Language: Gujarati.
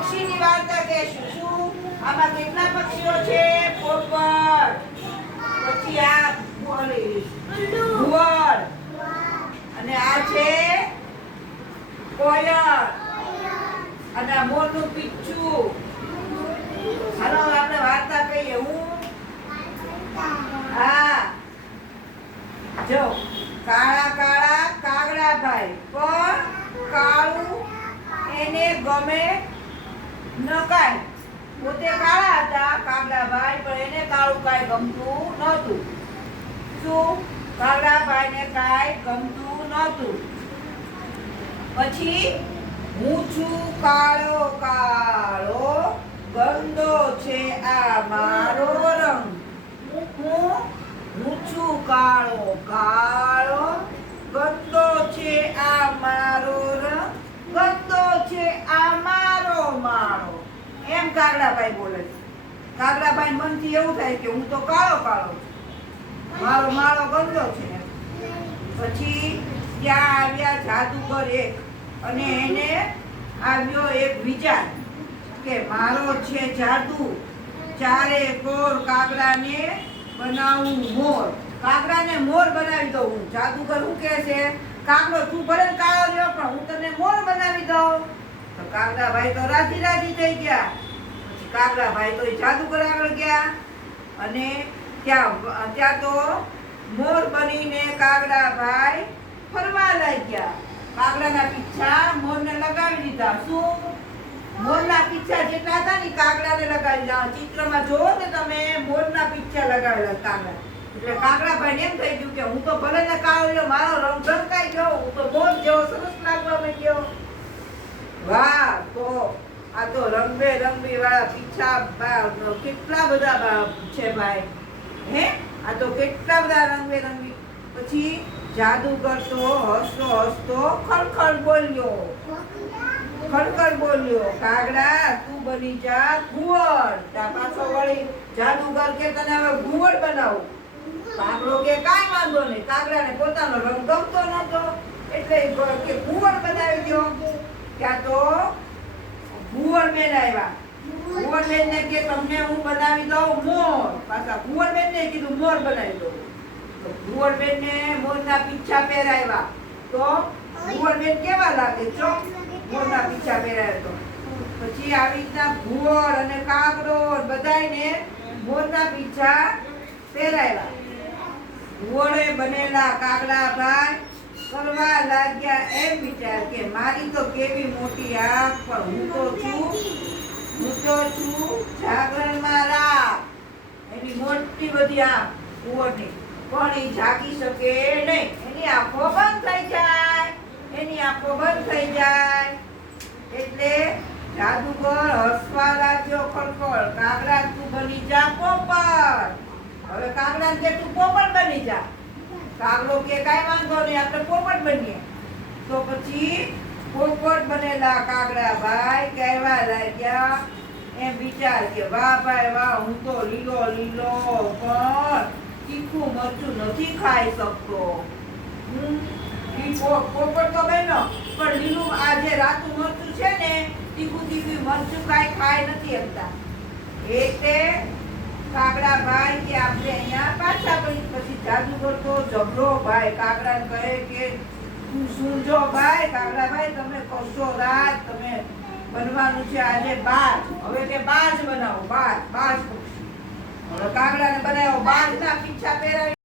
પક્ષીની વાર્તા કહેશું. શું? આમાં કેટલા પક્ષીઓ છે? પોપટ પછી આ ભુવર અને આ છે કોયર અને આ મોરનું પીચ્છું. હાલો આપણે વાર્તા કહીએ. હું? હા. જો કાળા કાળા કાગડા ભાઈ પણ કાળું એને ગમે ન કાંઈ પોતે કાળા હતા કાગડાભાઈ પણ એને કાળું કાંઈ ગમતું નહોતું. શું? કાગડાભાઈને કાંઈ ગમતું નહોતું. પછી હું છું કાળો કાળો ગંદો છે આ મારો રંગ હું હું છું કાળો કાળો ગંદો છે આ મારો રંગ ગંદો છે આ મારો માળો એમ કાગડાભાઈ બોલે છે. કાગડાભાઈ મનથી એવું થાય કે હું તો કાળો કાળો મારો માળો ગંદો છે પછી ત્યાં આવ્યા જાદુગર એક અને એને આવ્યો એક વિચાર કે મારો છે જાદુ, ચારે કોર કાગડાને બનાવું મોર. કાગડાને મોર બનાવી દઉં હું. જાદુગર શું કહે છે? કાગડો તું ભલે કાળો રહ્યો, પણ હું તને મોર બનાવી દઉં. તો કાગડાભાઈ તો રાજી રાજી થઈ ગયા. કાગડાભાઈ તો જાદુગર આગળ ગયા. અને ત્યાં ત્યાં તો મોર બનીને કાગડાભાઈ ફરવા લાગ્યા. કાગડાના પીછા મોરને લગાવી દીધા. શું? મોરના પીછા જેટલા હતા ને કાગડાને લગાવી દીધા. ચિત્રમાં જોવો ને તમે, મોરના પીછા લગાવેલા કાગડા. એટલે કાગડાભાઈને એમ થઈ ગયું કે હું તો ભલે ને કાળો મારો રંગ ઢંકાઈ ગયો, હું તો મોર જેવો સરસ લાગવા માંડ્યો વાહ તો આ તો રંગબેરંગી વાળા પીછા કેટલા બધા છે ભાઈ? હે? આ તો કેટલા બધા રંગબેરંગી. પછી જાદુગર તો હસતો હસતો ખડખડ બોલ્યો. ખડખડ બોલ્યો, કાગડા, તું બની જા ઘુવડ. ત્યાં પાછો વળી જાદુગર કે તને હવે ઘુવડ બનાવું. કાગડો કે કાંઈ વાંધો નહીં, કાગડાને પોતાનો રંગ ગમતો નતો એટલે કે ઘુવડ બનાવી દો ત્યાં તો ઘુવડ બેન આવ્યા. ઘુવડ ને કે તમને હું બનાવી દઉં મોર. પાછા ઘુવડ બેનને કીધું મોર બનાવી દઉં. તો ઘુવડ બેનને મોરના પીછા પહેરાવ્યા. તો ઘુવડ કેવા લાગે? છો મોરના પીછા પહેરાવ્યા તો. પછી આવી રીતના ઘુવડ અને કાગડો બધાયને મોરના પીછા પહેરાવ્યા. ઘુવડે બનેલા કાગડા ભાઈ કરવા લાગ્યા એમ વિચાર કે મારી તો કેવી મોટી આંખ, પણ હું તો છું, હું તો છું જાગરણમાં રાખ. એની મોટી બધી આંખ ઘુવડની પણ એ જાગી શકે નહીં. એની આંખો બંધ થઈ જાય. એની આંખો બંધ થઈ જાય. એટલે જાદુગર હસવા લાગ્યો ખળખળ. કાગડા તું બની જા પોપટ. હવે કાગડા તું પોપટ બની જા. કાગડો કે કાંઈ વાંધો નહીં, આપણે પોપટ બનીએ. તો પછી પોપટ બનેલા કાગડા ભાઈ કહેવા લાગ્યા, એમ વિચાર કે વાહ ભાઈ વાહ, હું તો લીલો લીલો, પણ તીખું મરચું નથી ખાઈ શકતો. પોપટ તો બન્યો, પણ લીલું આ જે રાતું મરચું છે ને, તીખું તીખું મરચું કાંઈ ખાઈ નથી શકતા. એટલે કાગડા ભાઈ કે આપણે અહીંયા પાછા પછી ભાઈ કાગડા કહે કે, તું સુનજો ભાઈ, કાગડા ભાઈ તમે કશો રાત તમે બનવાનું છે આજે બાજ. હવે કે બાજ બનાવો, બાજ બાજ કાગડાને બાજ બાજના પીછા પહેરાવી